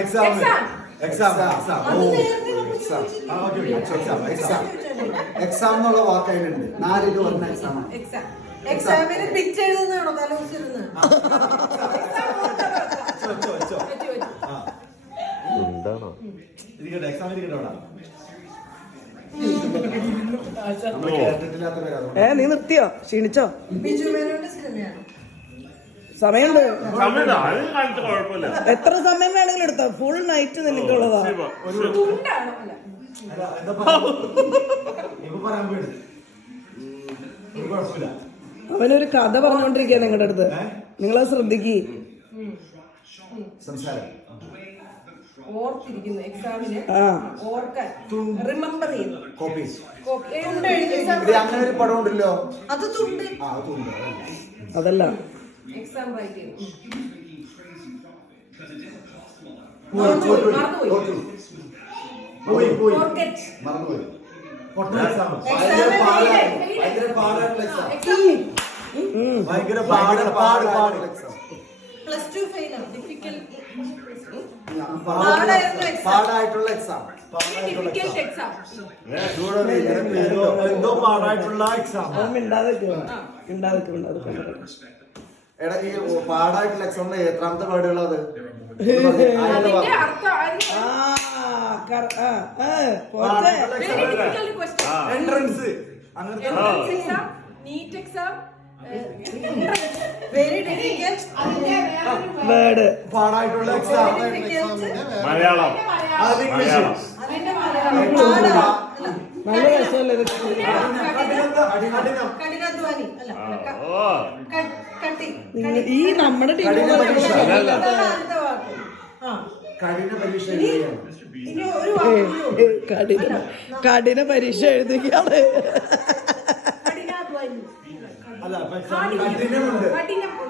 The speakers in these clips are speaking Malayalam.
എക്സാം എന്നുള്ള വാക്കായിട്ടുണ്ട് 4 വരുന്ന എക്സാം എക്സാമിന് പിച്ച് എഴുതുന്നതാണോ തലവച്ചിരുന്ന് നീ നിർത്തിയോ ക്ഷീണിച്ചോ ബിജു മേനോന്റെ സിനിമയാണ് സമയമുണ്ട് എത്ര സമയം വേണമെങ്കിലും എടുത്തോ ഫുൾ നൈറ്റ് നിനക്കുള്ളതാ അവനൊരു കഥ പറഞ്ഞോണ്ടിരിക്കുക നിങ്ങളുടെ അടുത്ത് നിങ്ങളത് ശ്രദ്ധിക്ക് ഓർത്തിരിക്കുന്നു എക്സാമിന് ഓർക്കാൻ റിമെമ്പർ ചെയ്യുന്നു അങ്ങനെ ഒരു പടം ഉണ്ടല്ലോ അത് തുണ്ട് അതല്ല എക്സാം റൈറ്റ് ചെയ്യുന്നു മറന്നുപോയി പാടായിട്ടുള്ള എക്സാം എന്തോ പാടായിട്ടുള്ള എക്സാം എടാ ഈ പാടായിട്ടുള്ള എക്സാമിന്റെ എത്രാമത്തെ പാടുകളത് എൻട്രൻസ് പാടായിട്ടുള്ള എക്സാം മലയാളം നല്ല രസമല്ലേ ഈ നമ്മുടെ ടീമിൽ കഠിന പരീക്ഷ എഴുതുകയാണ്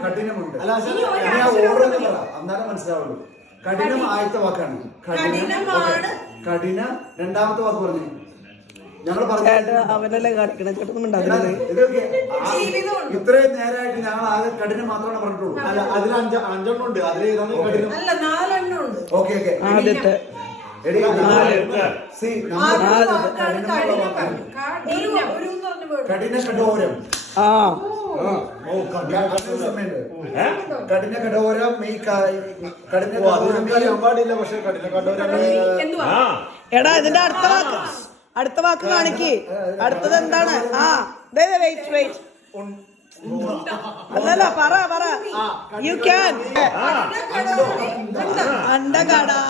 കഠിനമുണ്ട് അന്നേരം മനസ്സിലാവുള്ളൂ കഠിനം ആദ്യത്തെ വാക്കാണ് കഠിന രണ്ടാമത്തെ വാക്ക് പറഞ്ഞു ഞങ്ങൾ അവനല്ലേ കാണിക്കണം ചേട്ടൊന്നും ഇത്രയും നേരമായിട്ട് ഞങ്ങൾ ആകെ കഠിനം മാത്രമാണ് പറഞ്ഞിട്ടുള്ളൂ അല്ല അതിൽ 5 ഉണ്ട് അതിലേതാണ് കഠിനം ഓക്കെ ആദ്യത്തെ കഠിന കഠോരം കഠിന കഠോരം ഈ കഠിന പാടില്ല പക്ഷെ കഠിന കഠോരം എടാ ഇതിന്റെ അടുത്ത വാക്ക് കാണിക്ക് അടുത്തത് എന്താണ് വെയിറ്റ് അല്ലല്ല പറ യു ക്യാൻ അണ്ടകട